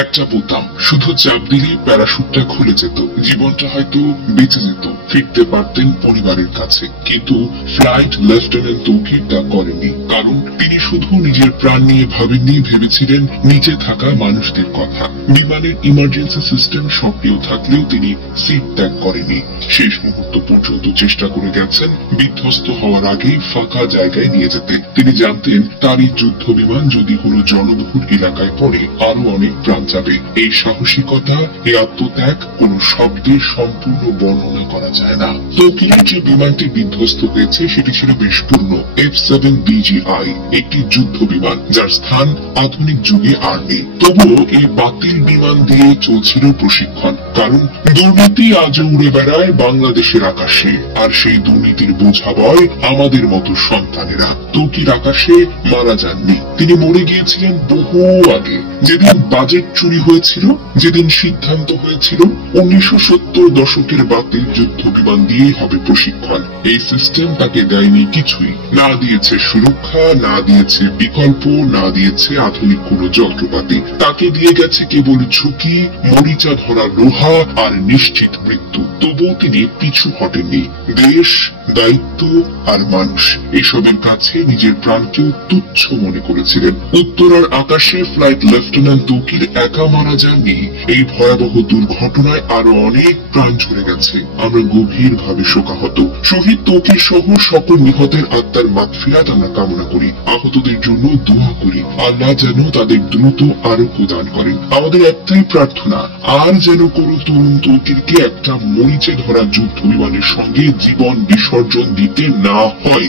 একটা বোতাম শুধু চাপ দিলেই প্যারাশুটটা খুলে যেত, জীবনটা হয়তো বেঁচে যেত, ফিরতে পারতেন পরিবারের কাছে। কিন্তু ফ্লাইট লেফটেন্যান্ট তৌকির তা করেনি, কারণ তিনি শুধু নিজের প্রাণ নিয়ে ভাবেননি, ভেবেছিলেন নিচে থাকা মানুষদের কথা। বিমানের ইমার্জেন্সি সিস্টেম সক্রিয় থাকলেও তিনি সিট ত্যাগ করেনি। শেষ মুহূর্ত পর্যন্ত চেষ্টা করে গেছেন বিধ্বস্ত হওয়ার আগেই ফাঁকা জায়গায় নিয়ে যেতে। তিনি জানতেন তার এই যুদ্ধ বিমান যদি কোনো জনবহুল এলাকায় পড়ে আরো অনেক প্রাণ যাবে। এই সাহসিকতা, এই আত্মত্যাগ কোনো শব্দে সম্পূর্ণ বর্ণনা করা যায় না। তৌকিরের যে বিমানটি বিধ্বস্ত হয়েছে সেটি ছিল বেশ পুরনো F-7BGI, একটি যুদ্ধ বিমান যার স্থান আধুনিক যুগে আর নেই। তবুও এই বাতিল বিমান দিয়ে চলছিল প্রশিক্ষণ, কারণ দুর্নীতি আজও উড়ে বেড়ায় বাংলাদেশের আকাশে, আর সেই দুর্নীতির বোঝা বয় আমাদের মতো সন্তানেরা। তৌকির আকাশে মারা যাননি, তিনি মরে গিয়েছিলেন বহু আগে। যেদিন বাজেট চুরি হয়েছিল, যেদিন সিদ্ধান্ত হয়েছিল 1970 দশকের বাতিল যুদ্ধ বিমান দিয়ে হবে প্রশিক্ষণ, এই সিস্টেম তাকে দেয়নি কিছুই। না দিয়েছে সুরক্ষা, না দিয়েছে বিকল্প, না দিয়েছে আধুনিক কোনো যন্ত্রপাতি। তাকে দিয়ে গেছে কেবল ঝুঁকি, মরিচা ধরা লোহা আর নিশ্চিত মৃত্যু। তবুও তিনি পিছু হটেননি। দেশ, দায়িত্ব আর মানুষ, এসবের কাছে নিজের প্রাণকেও তুচ্ছ মনে করেছিলেন। উত্তরার আকাশে ফ্লাইট লেফটেন্যান্ট তৌকির একা মারা যাননি। এই ভয়াবহ দুর্ঘটনায় আরো অনেক প্রাণ ঝরে গেছে। আমরা গভীর ভাবে শোকাহত। শহীদ তৌকির সহ সকল নিহতের আত্মার মাগফিরাত আমরা কামনা করি। আহতদের জন্য দোয়া করি, আল্লাহ যেন তাদের দ্রুত আরোগ্য দান করেন। আমাদের একটাই প্রার্থনা, আর যেন কোনো তরুণ তৌকিরকে একটা মরিচে ধরা যুদ্ধ বিমানের সঙ্গে জীবন বিসর্জন দিতে না হয়।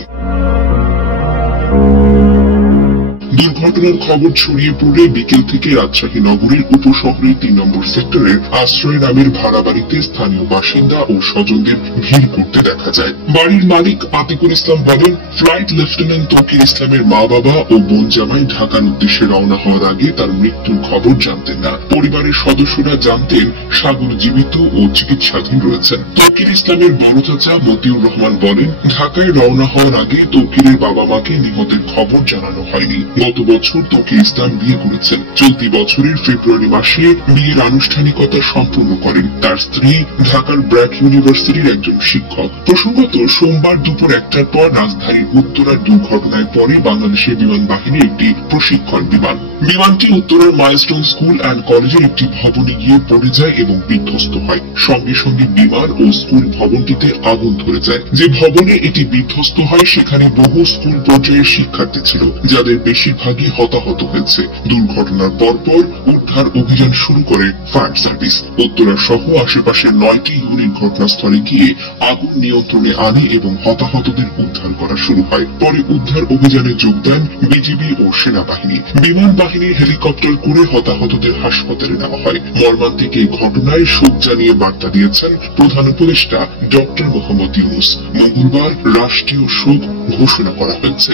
দুর্ঘটনার খবর ছড়িয়ে পড়লে বিকেল থেকে রাজশাহী নগরীর উপশহরের 3 নম্বর সেক্টরের আশ্রয় নামের ভাড়া বাড়িতে স্থানীয় বাসিন্দা ও স্বজনদের ভিড় করতে দেখা যায়। বাড়ির মালিক আতিকুল ইসলাম বলেন, ফ্লাইট লেফটেন্যান্ট তৌকির ইসলামের মা বাবা ও বোন জামাই ঢাকার উদ্দেশ্যে রওনা হওয়ার আগে তার মৃত্যুর খবর জানতেন না। পরিবারের সদস্যরা জানতেন সাগর জীবিত ও চিকিৎসাধীন রয়েছেন। তৌকির ইসলামের বড় চাচা মতিউর রহমান বলেন, ঢাকায় রওনা হওয়ার আগে তৌকিরের বাবা মাকে নিহতের খবর জানানো হয়নি। গত বছর তৌকির ইসলাম বিয়ে করেছেন। চলতি বছরের ফেব্রুয়ারি মাসে বিয়ের আনুষ্ঠানিকতা সম্পন্ন করেন। তার স্ত্রী ঢাকার ব্র্যাক ইউনিভার্সিটির একজন শিক্ষক। প্রসঙ্গত, সোমবার দুপুর 1টার পর রাজধানীর উত্তরার দুর্ঘটনায় পরে বাংলাদেশের বিমান বাহিনীর একটি প্রশিক্ষণ বিমান। বিমানটি উত্তরার মাইলস্টোন স্কুল অ্যান্ড কলেজের একটি ভবনে গিয়ে পড়ে যায় এবং বিধ্বস্ত হয়। সঙ্গে সঙ্গে বিমান ও স্কুল ভবনটিতে আগুন ধরে যায়। যে ভবনে এটি বিধ্বস্ত হয় সেখানে বহু স্কুল পর্যায়ের শিক্ষার্থী ছিল, যাদের বেশিরভাগই হতাহত হয়েছে। দুর্ঘটনার পরপর উদ্ধার অভিযান শুরু করে ফায়ার সার্ভিস। উত্তরা সহ আশেপাশের 9টি ইউনিট ঘটনাস্থলে গিয়ে আগুন নিয়ন্ত্রণে আনে এবং হতাহতদের উদ্ধার করা শুরু হয়। পরে উদ্ধার অভিযানে যোগ দেন বিজিবি ও সেনাবাহিনী। বিমান বাহিনীর হেলিকপ্টার করে হতাহতদের হাসপাতালে নেওয়া হয়। মর্মান্তিক এই ঘটনায় শোক জানিয়ে বার্তা দিয়েছেন প্রধান উপদেষ্টা ডক্টর মোহাম্মদ ইউনূস। মঙ্গলবার রাষ্ট্রীয় শোক ঘোষণা করা হয়েছে।